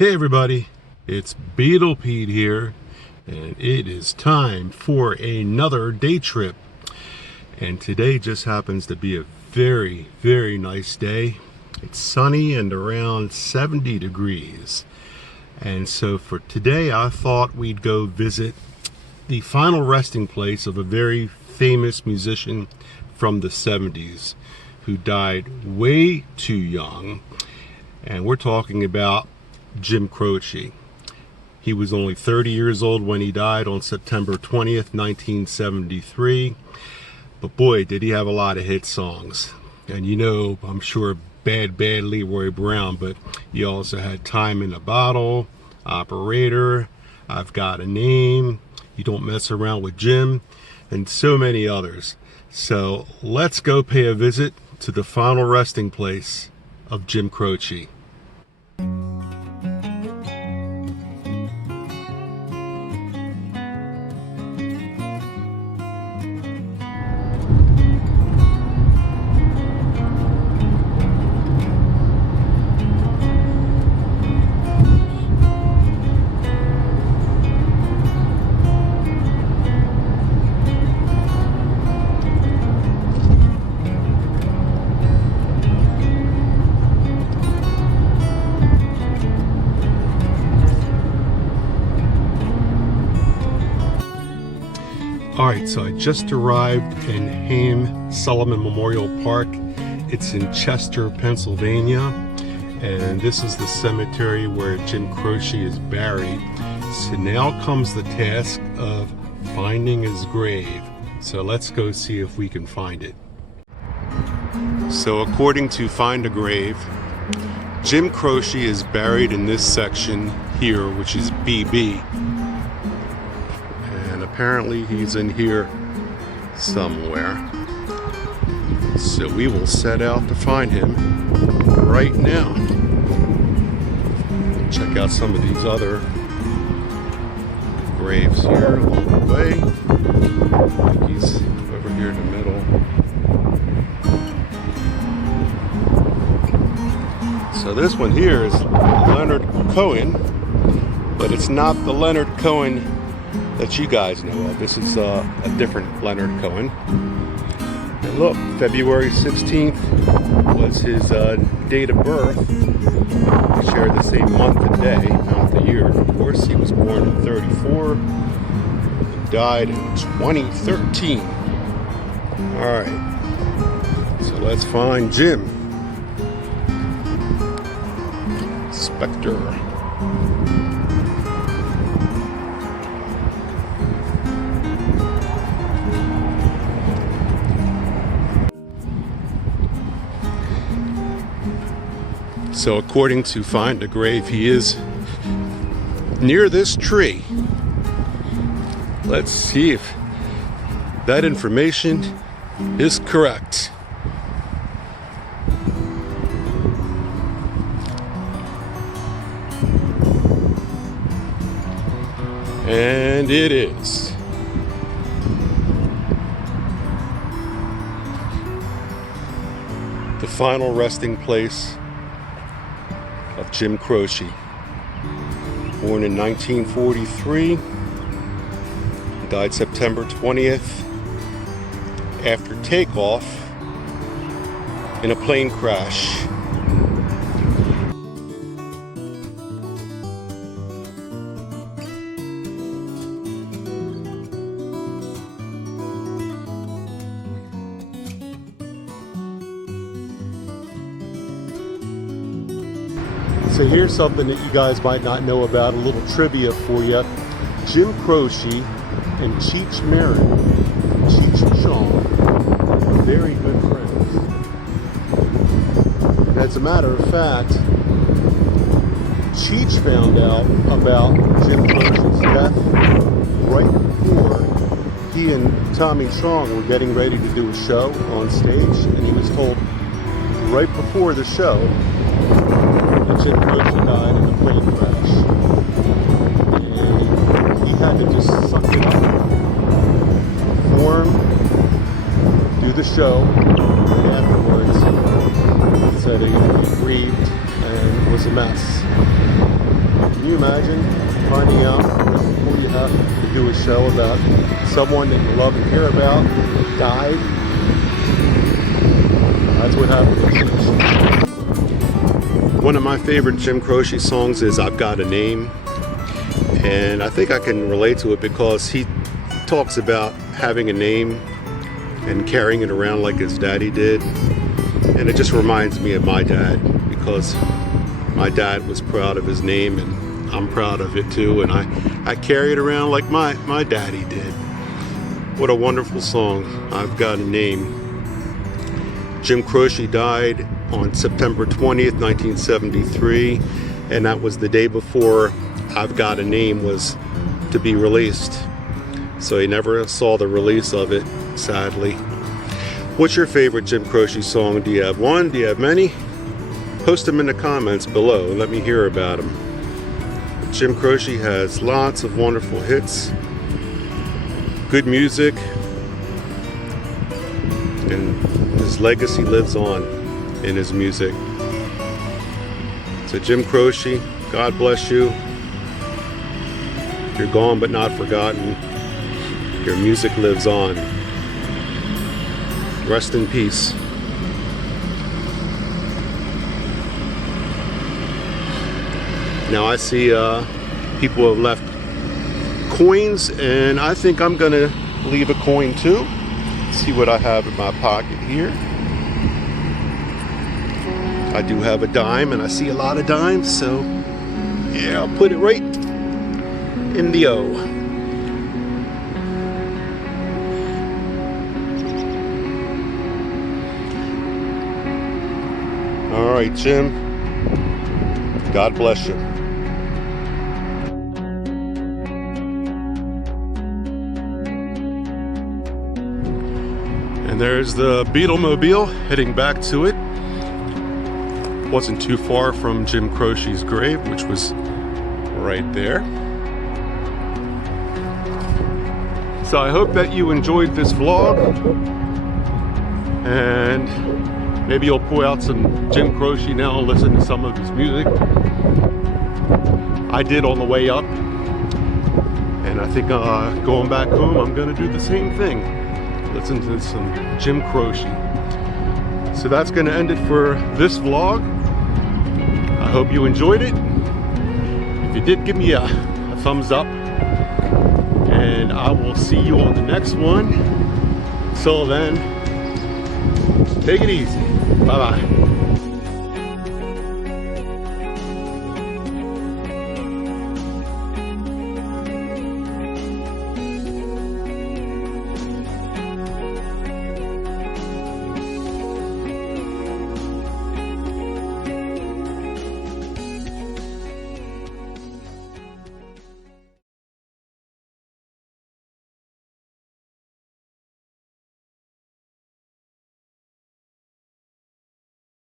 Hey everybody, it's Beetle Pete here, and it is time for another day trip. And today just happens to be a very, very nice day. It's sunny and around 70 degrees. And so for today, I thought we'd go visit the final resting place of a very famous musician from the 70s who died way too young. And we're talking about Jim Croce. He was only 30 years old when he died on September 20th, 1973. But boy, did he have a lot of hit songs. And you know, I'm sure Bad Leroy Brown, but he also had Time in a Bottle, Operator, I've Got a Name, You Don't Mess Around with Jim, and so many others. So let's go pay a visit to the final resting place of Jim Croce. Alright, so I just arrived in Haym Salomon Memorial Park. It's in Chester, Pennsylvania, and this is the cemetery where Jim Croce is buried. So now comes the task of finding his grave. So let's go see if we can find it. So according to Find a Grave, Jim Croce is buried in this section here, which is BB. Apparently he's in here somewhere. So we will set out to find him right now. Check out some of these other graves here along the way. I think he's over here in the middle. So this one here is Leonard Cohen, but it's not the Leonard Cohen that you guys know of. This is a different Leonard Cohen. And look, February 16th was his date of birth. They share the same month and day, not the year. Of course, he was born in 34 and died in 2013. Alright, so let's find Jim. Spectre. So according to Find a Grave, he is near this tree. Let's see if that information is correct. And it is. The final resting place of Jim Croce, born in 1943, died September 20th after takeoff in a plane crash. So here's something that you guys might not know about, a little trivia for you. Jim Croce and Cheech Marin, Cheech and Chong, are very good friends. And as a matter of fact, Cheech found out about Jim Croce's death right before he and Tommy Chong were getting ready to do a show on stage, and he was told right before the show Jim Croce died in a plane crash, and he had to just suck it up, perform, do the show, and afterwards he said he grieved and it was a mess. Can you imagine finding out before you have to do a show about someone that you love and care about died? That's what happened. One of my favorite Jim Croce songs is I've Got a Name. And I think I can relate to it because he talks about having a name and carrying it around like his daddy did. And it just reminds me of my dad, because my dad was proud of his name and I'm proud of it too. And I carry it around like my daddy did. What a wonderful song, I've Got a Name. Jim Croce died on September 20th, 1973. And that was the day before I've Got a Name was to be released. So he never saw the release of it, sadly. What's your favorite Jim Croce song? Do you have one? Do you have many? Post them in the comments below. Let me hear about them. Jim Croce has lots of wonderful hits, good music, and his legacy lives on in his music. So Jim Croce, God bless you. You're gone but not forgotten. Your music lives on. Rest in peace. Now I see people have left coins, and I think I'm gonna leave a coin too. See what I have in my pocket here. I do have a dime, and I see a lot of dimes, so yeah, I'll put it right in the O. All right, Jim. God bless you. And there's the Beatlemobile heading back to it. Wasn't too far from Jim Croce's grave, which was right there. So I hope that you enjoyed this vlog, and maybe you'll pull out some Jim Croce now and listen to some of his music. I did on the way up, and I think going back home I'm gonna do the same thing. Listen to some Jim Croce. So that's gonna end it for this vlog. I hope you enjoyed it. If you did, give me a thumbs up, and I will see you on the next one. Till then, take it easy. Bye-bye.